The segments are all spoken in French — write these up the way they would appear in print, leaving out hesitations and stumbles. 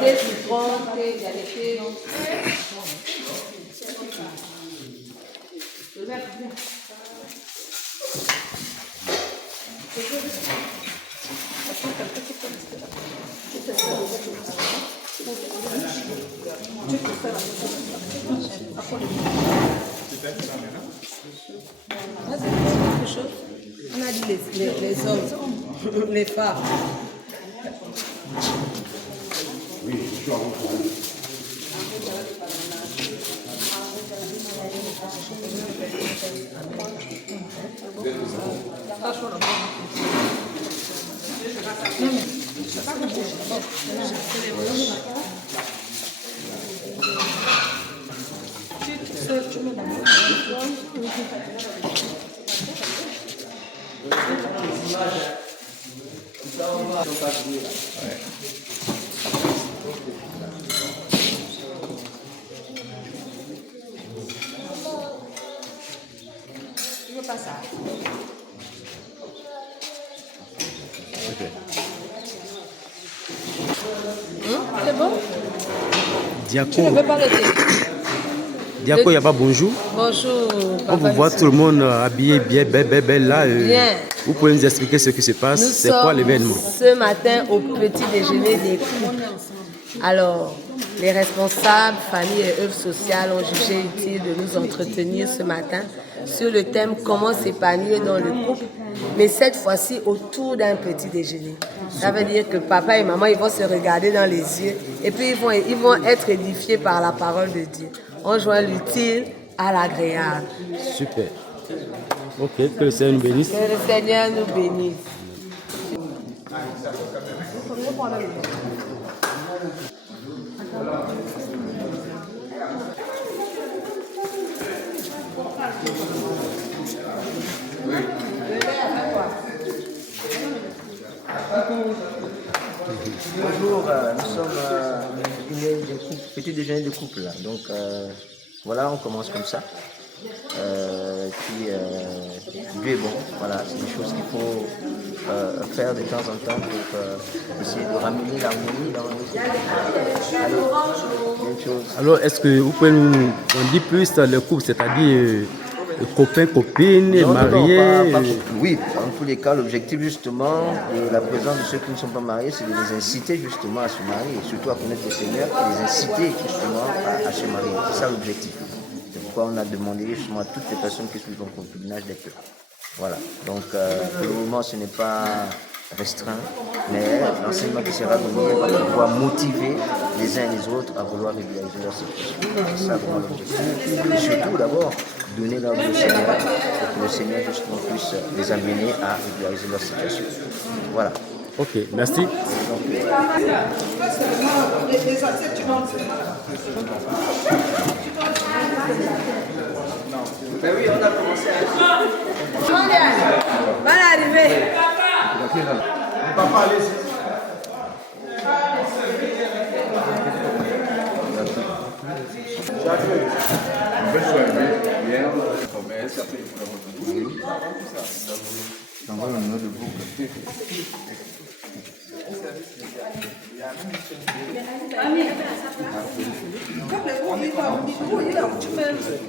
thé citron, thé, il y a des thés. On a dit les hommes, les femmes. Oui, je suis à votre avis. Tu veux pas ça? C'est bon? Diaco, Tu ne veux pas le thé? Diaco, il n'y a pas bonjour. Bonjour. On vous voit tout le monde habillé bien, belle là. Bien. Vous pouvez nous expliquer ce qui se passe? C'est quoi l'événement? Ce matin au petit déjeuner des couples. Alors, les responsables, familles et œuvres sociales ont jugé utile de nous entretenir ce matin sur le thème comment s'épanouir dans le couple, mais cette fois-ci autour d'un petit déjeuner. Ça veut dire que papa et maman, ils vont se regarder dans les yeux et puis ils vont être édifiés par la parole de Dieu. On joint l'utile à l'agréable. Super. Ok, que le Seigneur nous bénisse. Que le Seigneur nous bénisse. Bonjour, nous sommes petit déjeuner de couple. Donc voilà, on commence comme ça. Dieu est bon. Voilà, c'est des choses qu'il faut faire de temps en temps pour essayer de ramener l'harmonie dans nos couple. Même chose. Alors, est-ce que vous pouvez nous en dire plus le couple, c'est-à-dire copains, copines, Non, mariés? pas oui, en tous les cas, l'objectif justement de la présence de ceux qui ne sont pas mariés, c'est de les inciter justement à se marier, et surtout à connaître le Seigneur, et les inciter justement à se marier. C'est ça l'objectif. C'est pourquoi on a demandé justement à toutes les personnes qui sont en concubinage d'être là. Voilà. Donc pour le moment, ce n'est pas restreint, mais l'enseignement qui sera donné va pouvoir motiver les uns et les autres à vouloir régulariser leur situation. C'est ça vraiment l'objectif. Et surtout d'abord, donner l'ordre au Seigneur pour que le Seigneur justement puisse les amener à régulariser leur situation. Voilà. Ok, merci. Ben oui, on a commencé à... Bonne arrivée. Papa, allez-y. J'envoie le numéro de boucle.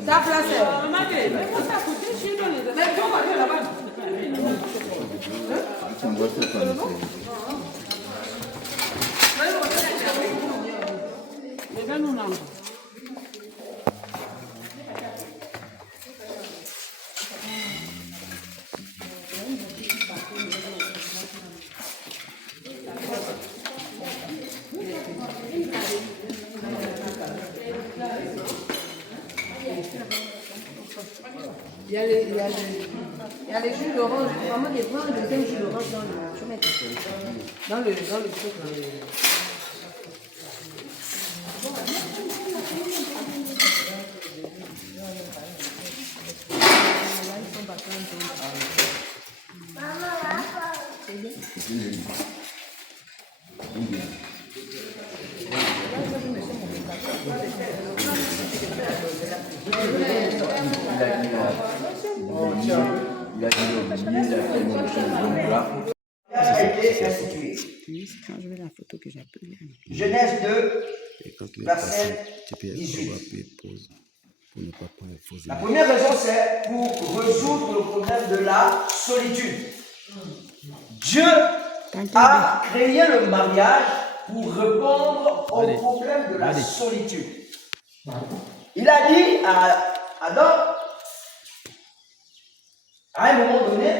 Ta place est. Il y a les jus d'orange, vraiment des vrais deuxième jus d'orange dans le. Je mets dans le truc. quand je vais la photo que j'ai prise. Genèse 2, Et quand tu es verset passé, tu peux 18. appuyer pause pour ne pas prendre fausse La image. première raison, c'est pour résoudre le problème de la solitude. Dieu a créé le mariage pour répondre au problème de la solitude. Il a dit à Adam, à un moment donné,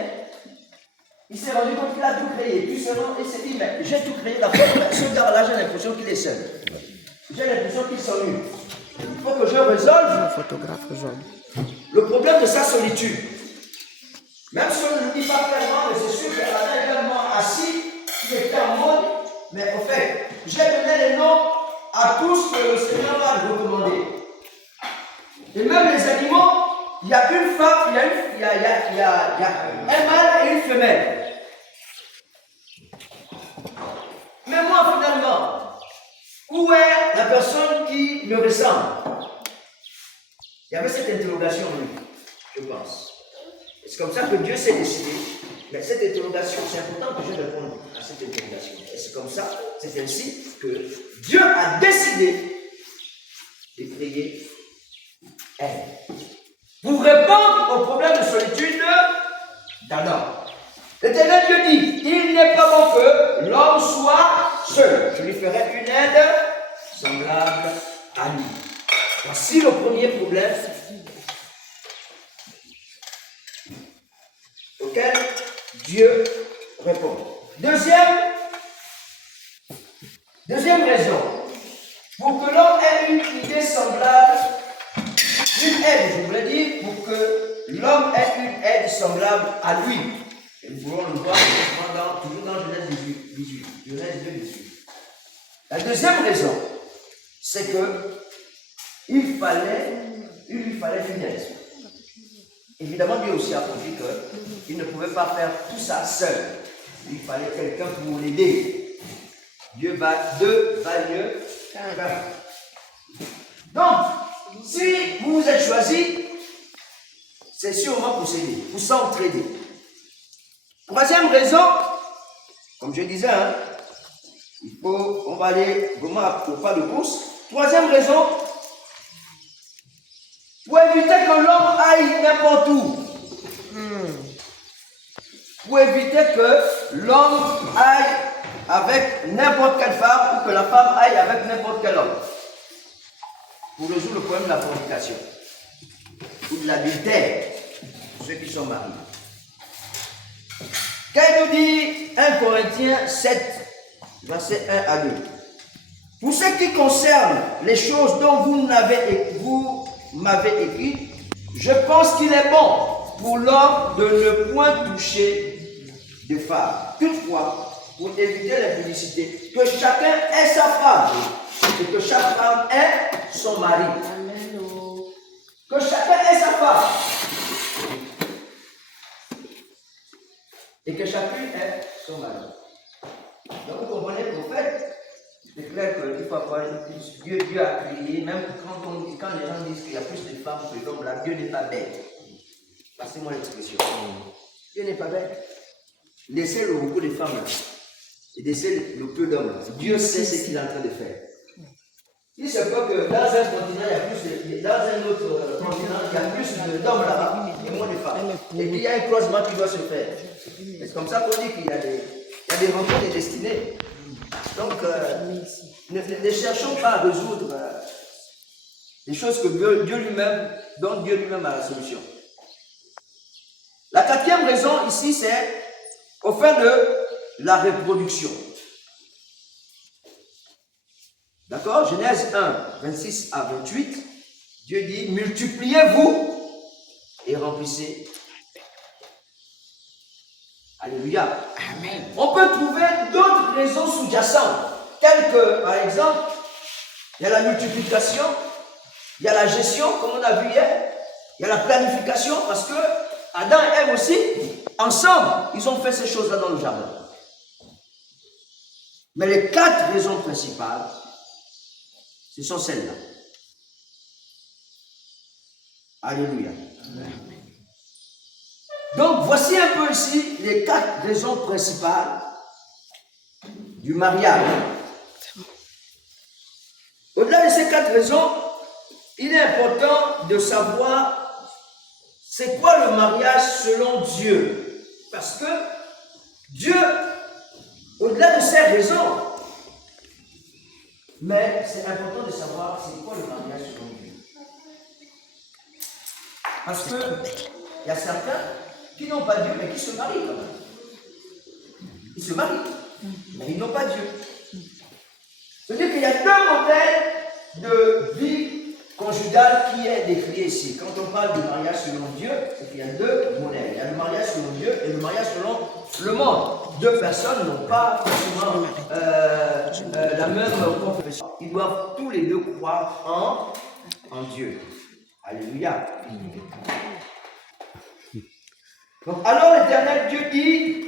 il s'est rendu compte qu'il a tout créé. Puis il s'est dit, mais j'ai tout créé d'abord, mais ce gars-là, j'ai l'impression qu'il est seul. J'ai l'impression qu'il s'ennuie. Il faut que je résolve Photographe aujourd'hui. le problème de sa solitude. Même si on ne le dit pas clairement, mais c'est sûr qu'elle a également assis, il était en mode, mais au fait, j'ai donné les noms à tous que le Seigneur va recommander. Et même les animaux, il y a une femme, il y a un mâle et une femelle. Mais moi, finalement, où est la personne qui me ressemble? Il y avait cette interrogation en lui, je pense. Et c'est comme ça que Dieu s'est décidé. Mais cette interrogation, c'est important que je réponde à cette interrogation. Et c'est comme ça, c'est ainsi que Dieu a décidé de créer elle. Pour répondre au problème de solitude d'Adam. L'Éternel Dieu dit, il n'est pas bon que l'homme soit seul. Je lui ferai une aide semblable à lui. Voici le premier problème auquel Dieu répond. Deuxième raison, pour que l'homme ait une idée semblable, une aide, je voulais dire, pour que l'homme ait une aide semblable à lui. Et nous pouvons le voir toujours dans Genèse 18. Genèse 2, 18. La deuxième raison, c'est que il lui fallait une aide. Évidemment, Dieu aussi a compris qu'il ne pouvait pas faire tout ça seul. Il fallait quelqu'un pour l'aider. Deux va mieux qu'un. Donc, si vous vous êtes choisi, c'est sûrement pour s'aider, pour s'entraider. Troisième raison, comme je disais, on va aller vraiment au pas de course. Troisième raison, pour éviter que l'homme aille n'importe où. Pour éviter que l'homme aille avec n'importe quelle femme ou que la femme aille avec n'importe quel homme. Pour résoudre le problème de la fornication ou de l'adultère, ceux qui sont mariés. Quand il nous dit 1 Corinthiens 7, verset 1 à 2. Pour ce qui concerne les choses dont vous m'avez écrit, je pense qu'il est bon pour l'homme de ne point toucher de femme. Toutefois, pour éviter l'impudicité, que chacun ait sa femme et que chaque femme ait son mari. Que chacun ait sa femme et que chacune ait son mari. Donc vous comprenez qu'au fait, c'est clair qu'il faut avoir Dieu a créé, même quand les gens disent qu'il y a plus de femmes que d'hommes, là, Dieu n'est pas bête. Passez-moi l'expression. Dieu n'est pas bête. Laissez le beaucoup de femmes là, et laissez le peu d'hommes là. Dieu sait ce qu'il est en train de faire. Il se peut que dans un continent, il y a plus dans un autre continent, il y a plus d'hommes là-bas et moins de femmes. Et puis il y a un croisement qui doit se faire. C'est comme ça qu'on dit qu'il y a des rencontres destinées. Donc, ne cherchons pas à résoudre les choses que Dieu lui-même, dont Dieu lui-même a la solution. La quatrième raison ici, c'est au fin de la reproduction. D'accord? Genèse 1, 26 à 28, Dieu dit, multipliez-vous et remplissez. Alléluia. Amen. On peut trouver d'autres raisons sous-jacentes, telles que, par exemple, il y a la multiplication, il y a la gestion, comme on a vu hier, il y a la planification, parce que Adam et Ève aussi, ensemble, ils ont fait ces choses-là dans le jardin. Mais les 4 raisons principales, ce sont celles-là. Alléluia. Amen. Donc, voici un peu ici les 4 raisons principales du mariage. Au-delà de ces 4 raisons, il est important de savoir c'est quoi le mariage selon Dieu. Parce que Dieu, au-delà de ces raisons, mais c'est important de savoir c'est quoi le mariage selon Dieu. Parce que il y a certains qui n'ont pas Dieu, mais qui se marient quand même. Ils se marient, mais ils n'ont pas Dieu. C'est-à-dire qu'il y a 2 modèles de vie conjugale qui est décrit ici. Quand on parle du mariage selon Dieu, c'est qu'il y a 2 modèles. Il y a le mariage selon Dieu et le mariage selon le monde. 2 personnes n'ont pas forcément la même confession. Ils doivent tous les 2 croire en Dieu. Alléluia. Donc, alors l'Éternel Dieu dit,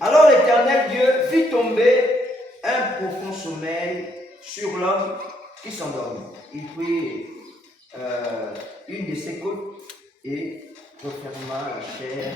alors l'Éternel Dieu fit tomber un profond sommeil sur l'homme qui s'endormit. Il prit une de ses côtes et referma la chair